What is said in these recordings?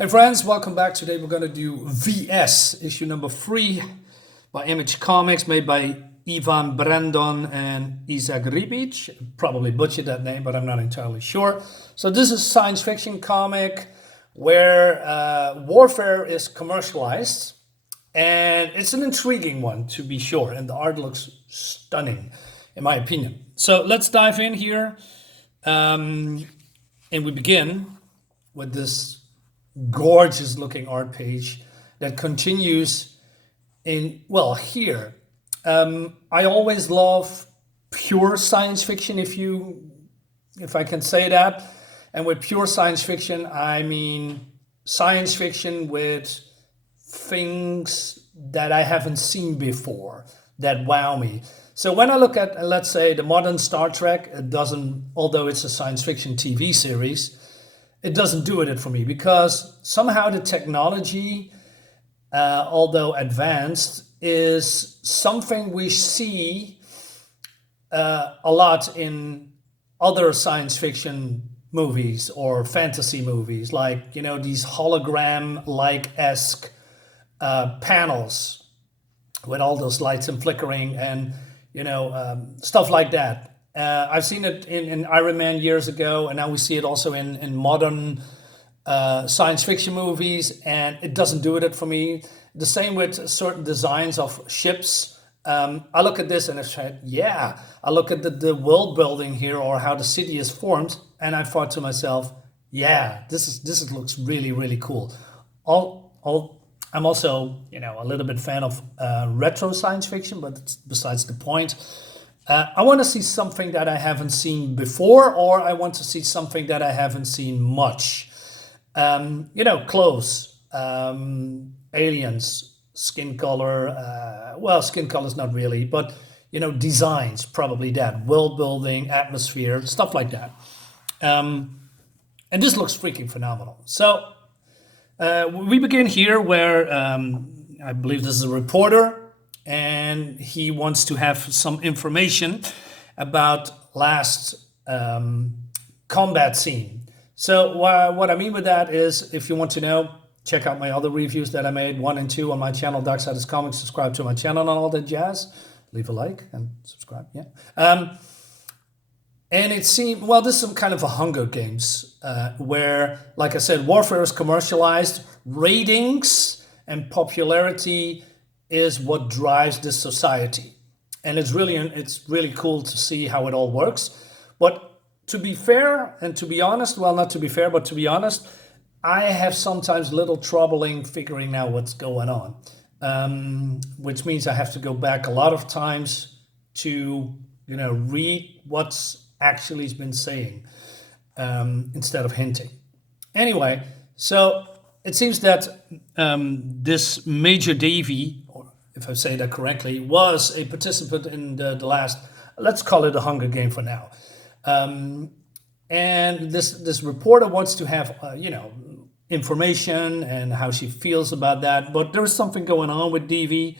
Hey friends, welcome back. Today we're going to do VS, issue number 3 by Image Comics, made by Ivan Brandon and Isaac Ribic. Probably butchered that name, but I'm not entirely sure. So this is a science fiction comic where warfare is commercialized, and it's an intriguing one to be sure, and the art looks stunning in my opinion. So let's dive in here, and we begin with this gorgeous looking art page that continues in, well, here. I always love pure science fiction, if I can say that. And with pure science fiction, I mean science fiction with things that I haven't seen before that wow me. So when I look at, let's say, the modern Star Trek, it doesn't, although it's a science fiction TV series, it doesn't do it for me because somehow the technology, although advanced, is something we see a lot in other science fiction movies or fantasy movies, like, you know, these hologram-like-esque panels with all those lights and flickering and, you know, stuff like that. I've seen it in Iron Man years ago, and now we see it also in modern science fiction movies, and it doesn't do it for me. The same with certain designs of ships. I look at this and I said, yeah. I look at the world building here or how the city is formed, and I thought to myself, yeah, this looks really, really cool. I'm also, you know, a little bit fan of retro science fiction, but it's besides the point. I want to see something that I haven't seen before, or I want to see something that I haven't seen much. You know, clothes, aliens, skin color. Well, skin color is not really, but, you know, designs, probably that. World building, atmosphere, stuff like that. And this looks freaking phenomenal. So we begin here where I believe this is a reporter, and he wants to have some information about last combat scene. So what I mean with that is, if you want to know, check out my other reviews that I made, 1 and 2 on my channel, Darksiders Comics. Subscribe to my channel and all that jazz. Leave a like and subscribe, yeah. And it seemed, well, this is some kind of a Hunger Games where, like I said, warfare is commercialized, ratings and popularity is what drives this society. And it's really cool to see how it all works. But to be fair and to be honest, well, not to be fair, but to be honest, I have sometimes little troubling figuring out what's going on, which means I have to go back a lot of times to, you know, read what's actually been saying instead of hinting. Anyway, so it seems that this Major Davy, or if I say that correctly, was a participant in the last, let's call it a Hunger Game for now. And this reporter wants to have, you know, information and how she feels about that. But there is something going on with Davy.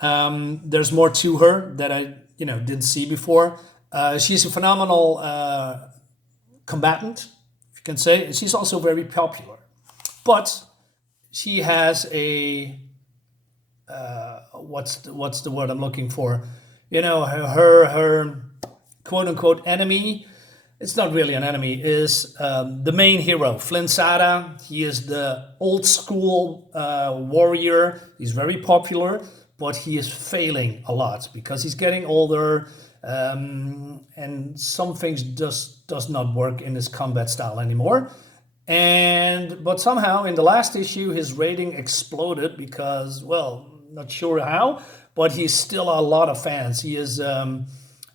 There's more to her that I, you know, didn't see before. She's a phenomenal combatant, if you can say. She's also very popular. But she has a what's the word I'm looking for? You know, her quote unquote enemy. It's not really an enemy. Is the main hero, Flynn. He is the old school warrior. He's very popular, but he is failing a lot because he's getting older, and some things does not work in his combat style anymore. But somehow in the last issue, his rating exploded because, well, not sure how, but he's still a lot of fans. He is, I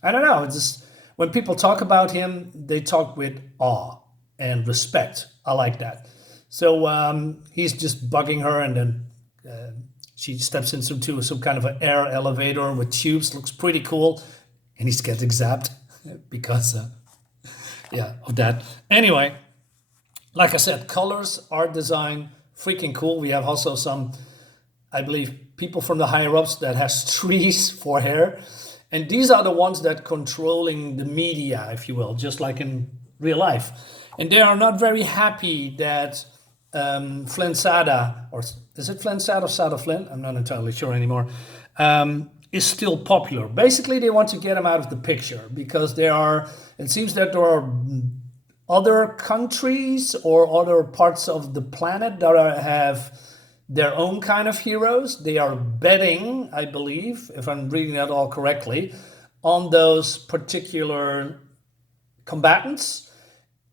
don't know, it's just, when people talk about him, they talk with awe and respect. I like that. So he's just bugging her, and then she steps into some kind of an air elevator with tubes. Looks pretty cool. And he's getting zapped because, yeah, of that. Anyway, like I said, colors, art design, freaking cool. We have also some, I believe, people from the higher ups that has trees for hair. And these are the ones that controlling the media, if you will, just like in real life. And they are not very happy that Flynn Sada, or is it Flynn Sada or Sada Flynn? I'm not entirely sure anymore. Is still popular. Basically, they want to get him out of the picture because it seems that there are other countries or other parts of the planet that have their own kind of heroes. They are betting, I believe, if I'm reading that all correctly, on those particular combatants.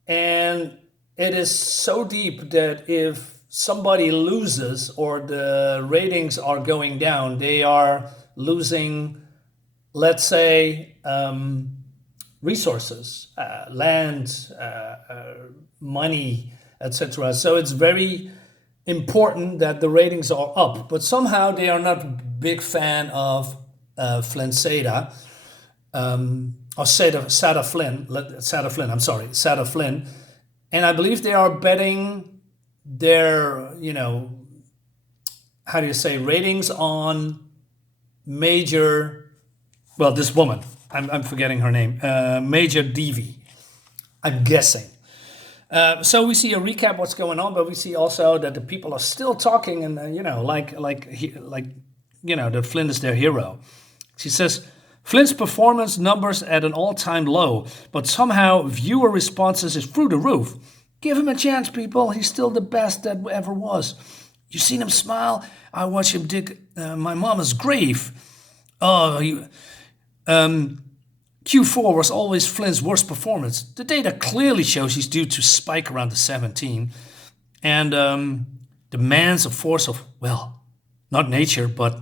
And it is so deep that if somebody loses or the ratings are going down, they are losing, let's say, resources, land, money, etc. So it's very important that the ratings are up. But somehow they are not a big fan of Flynn Sada, or Sada Flynn. I'm sorry, Sada Flynn. And I believe they are betting their, how do you say, ratings on Major, well, this woman, I'm forgetting her name, Major Devi, I'm guessing. So we see a recap what's going on, but we see also that the people are still talking, and that Flynn is their hero. She says, Flynn's performance numbers at an all-time low, but somehow viewer responses is through the roof. Give him a chance, people. He's still the best that ever was. You seen him smile? I watched him dig my mama's grave. Oh, Q4 was always Flynn's worst performance. The data clearly shows he's due to spike around the 17 and demands a force of, well, not nature, but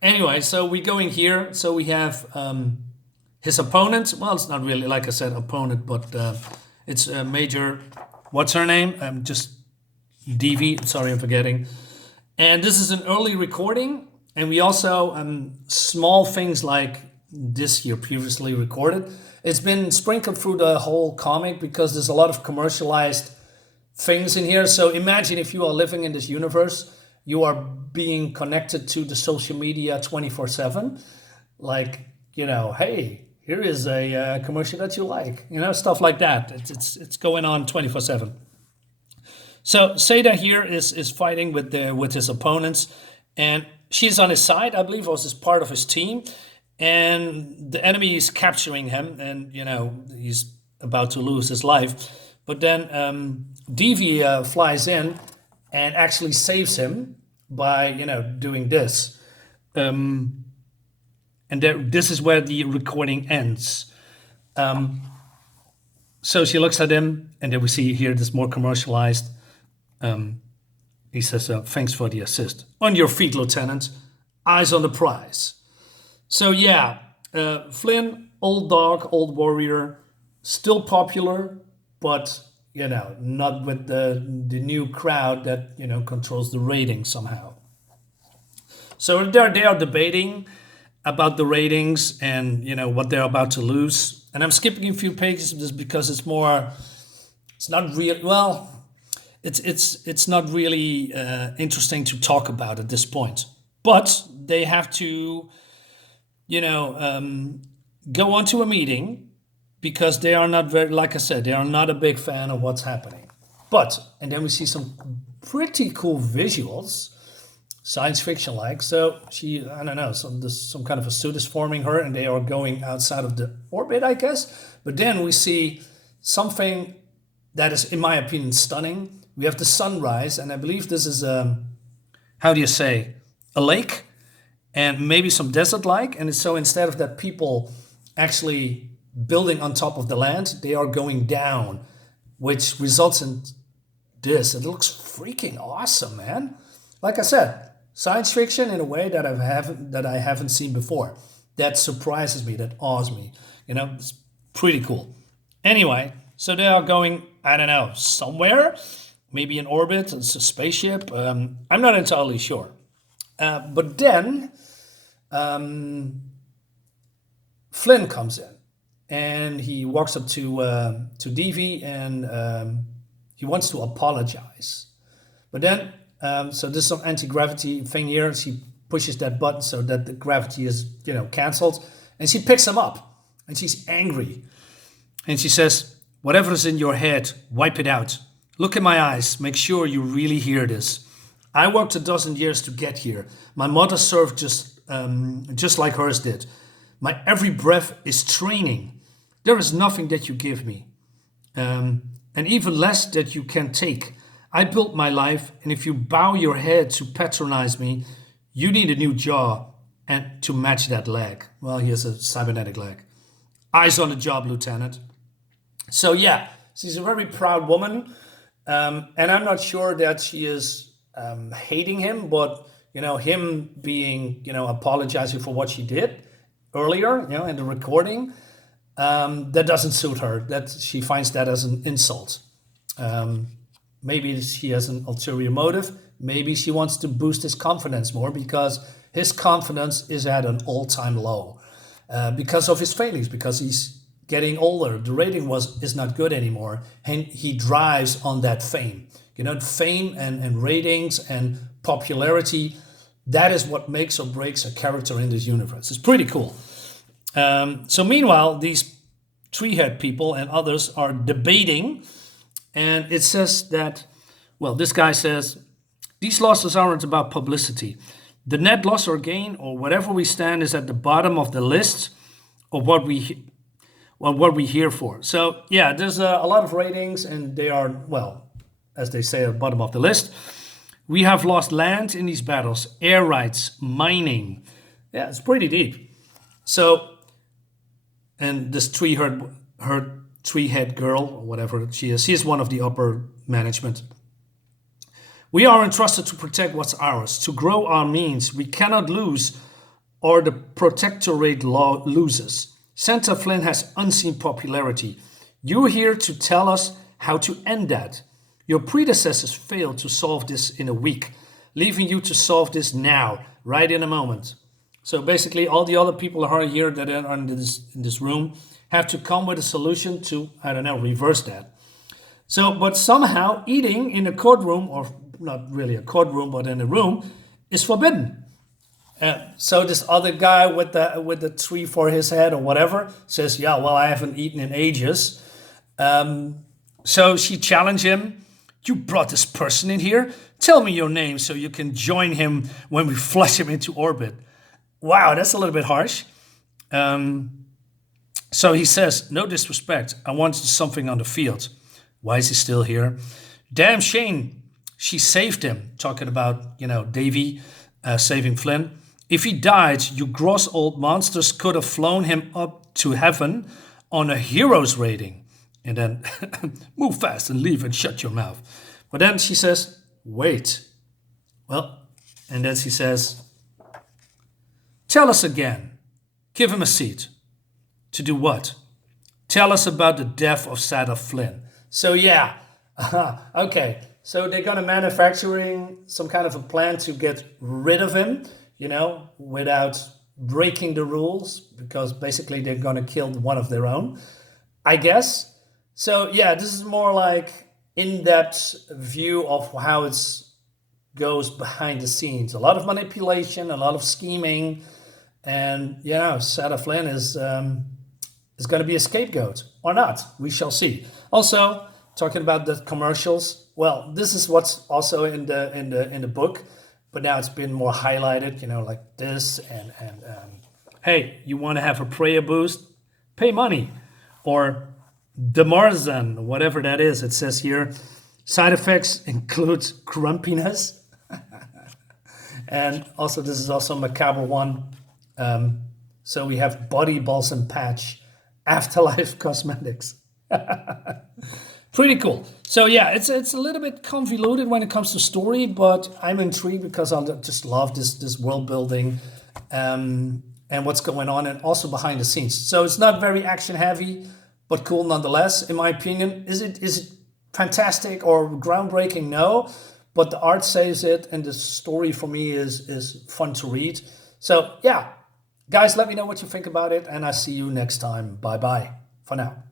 anyway, so we're going here. So we have his opponent. Well, it's not really, like I said, opponent, but it's Major, what's her name? Just Devi, sorry, I'm forgetting. And this is an early recording. And we also, small things like this here previously recorded. It's been sprinkled through the whole comic because there's a lot of commercialized things in here. So imagine if you are living in this universe, you are being connected to the social media 24/7. Like, hey, here is a commercial that you like, stuff like that. It's going on 24/7. So Seda here is fighting with his opponents, and she's on his side. I believe was as part of his team, and the enemy is capturing him, and he's about to lose his life. But then Devi flies in and actually saves him by doing this, and this is where the recording ends. So she looks at him, and then we see here this more commercialized. He says, thanks for the assist. On your feet, Lieutenant. Eyes on the prize. So yeah, Flynn, old dog, old warrior, still popular, but, not with the new crowd that, controls the ratings somehow. So they are debating about the ratings and, what they're about to lose. And I'm skipping a few pages just because it's not real. Well, it's not really interesting to talk about at this point. But they have to, go on to a meeting because they are not very, like I said, they are not a big fan of what's happening. And then we see some pretty cool visuals, science fiction like. So I don't know, some kind of a suit is forming her and they are going outside of the orbit, I guess. But then we see something that is, in my opinion, stunning. We have the sunrise, and I believe this is how do you say, a lake and maybe some desert-like. And so instead of that people actually building on top of the land, they are going down, which results in this. It looks freaking awesome, man. Like I said, science fiction in a way that I haven't seen before. That surprises me, that awes me. It's pretty cool. Anyway, so they are going, I don't know, somewhere, maybe in orbit, it's a spaceship. I'm not entirely sure. But then Flynn comes in and he walks up to Devi and he wants to apologize. But then, so there's some anti-gravity thing here. She pushes that button so that the gravity is, canceled. And she picks him up and she's angry. And she says, whatever is in your head, wipe it out. Look in my eyes. Make sure you really hear this. I worked a dozen years to get here. My mother served just like hers did. My every breath is training. There is nothing that you give me, and even less that you can take. I built my life, and if you bow your head to patronize me, you need a new jaw and to match that leg. Well, he has a cybernetic leg. Eyes on the job, Lieutenant. So yeah, she's a very proud woman, and I'm not sure that she is hating him, but him being apologizing for what she did earlier, in the recording, that doesn't suit her. That she finds that as an insult. Maybe she has an ulterior motive. Maybe she wants to boost his confidence more because his confidence is at an all-time low because of his failings, because he's getting older. The rating is not good anymore, and he drives on that fame. Fame and ratings and popularity, that is what makes or breaks a character in this universe. It's pretty cool. So meanwhile, these tree-head people and others are debating, and it says that, well, this guy says, these losses aren't about publicity. The net loss or gain or whatever we stand is at the bottom of the list of what we here for. So yeah, there's a lot of ratings, and they are, well, as they say, at the bottom of the list. We have lost land in these battles, air rights, mining. Yeah, it's pretty deep. So, and this her tree-head girl, or whatever she is one of the upper management. We are entrusted to protect what's ours, to grow our means. We cannot lose, or the protectorate law loses. Senator Flynn has unseen popularity. You're here to tell us how to end that. Your predecessors failed to solve this in a week, leaving you to solve this now, right in a moment. So basically, all the other people who are here that are in this room have to come with a solution to, I don't know, reverse that. So, but somehow eating in a courtroom, or not really a courtroom, but in a room, is forbidden. So this other guy with the tree for his head or whatever says, yeah, well, I haven't eaten in ages. So she challenged him. You brought this person in here. Tell me your name so you can join him when we flush him into orbit. Wow, that's a little bit harsh. So he says, no disrespect. I wanted something on the field. Why is he still here? Damn Shane, she saved him. Talking about, Davy saving Flynn. If he died, you gross old monsters could have flown him up to heaven on a hero's rating. And then move fast and leave and shut your mouth. But then she says, wait. Well, and then she says, tell us again. Give him a seat. To do what? Tell us about the death of Senator Flynn. So yeah, okay. So they're going to manufacturing some kind of a plan to get rid of him, without breaking the rules, because basically they're going to kill one of their own, I guess. So yeah, this is more like in-depth view of how it goes behind the scenes. A lot of manipulation, a lot of scheming, and Senator Flynn is going to be a scapegoat or not. We shall see. Also, talking about the commercials. Well, this is what's also in the book, but now it's been more highlighted. Like this and hey, you want to have a prayer boost? Pay money, or Demarzen, whatever that is. It says here, side effects include grumpiness. And also, this is also a macabre one. So we have body balsam patch, afterlife cosmetics. Pretty cool. So yeah, it's a little bit convoluted when it comes to story, but I'm intrigued because I just love this world building and what's going on, and also behind the scenes. So it's not very action heavy, but cool nonetheless, in my opinion. Is it fantastic or groundbreaking? No, but the art saves it, and the story for me is fun to read. So yeah, guys, let me know what you think about it, and I see you next time. Bye bye for now.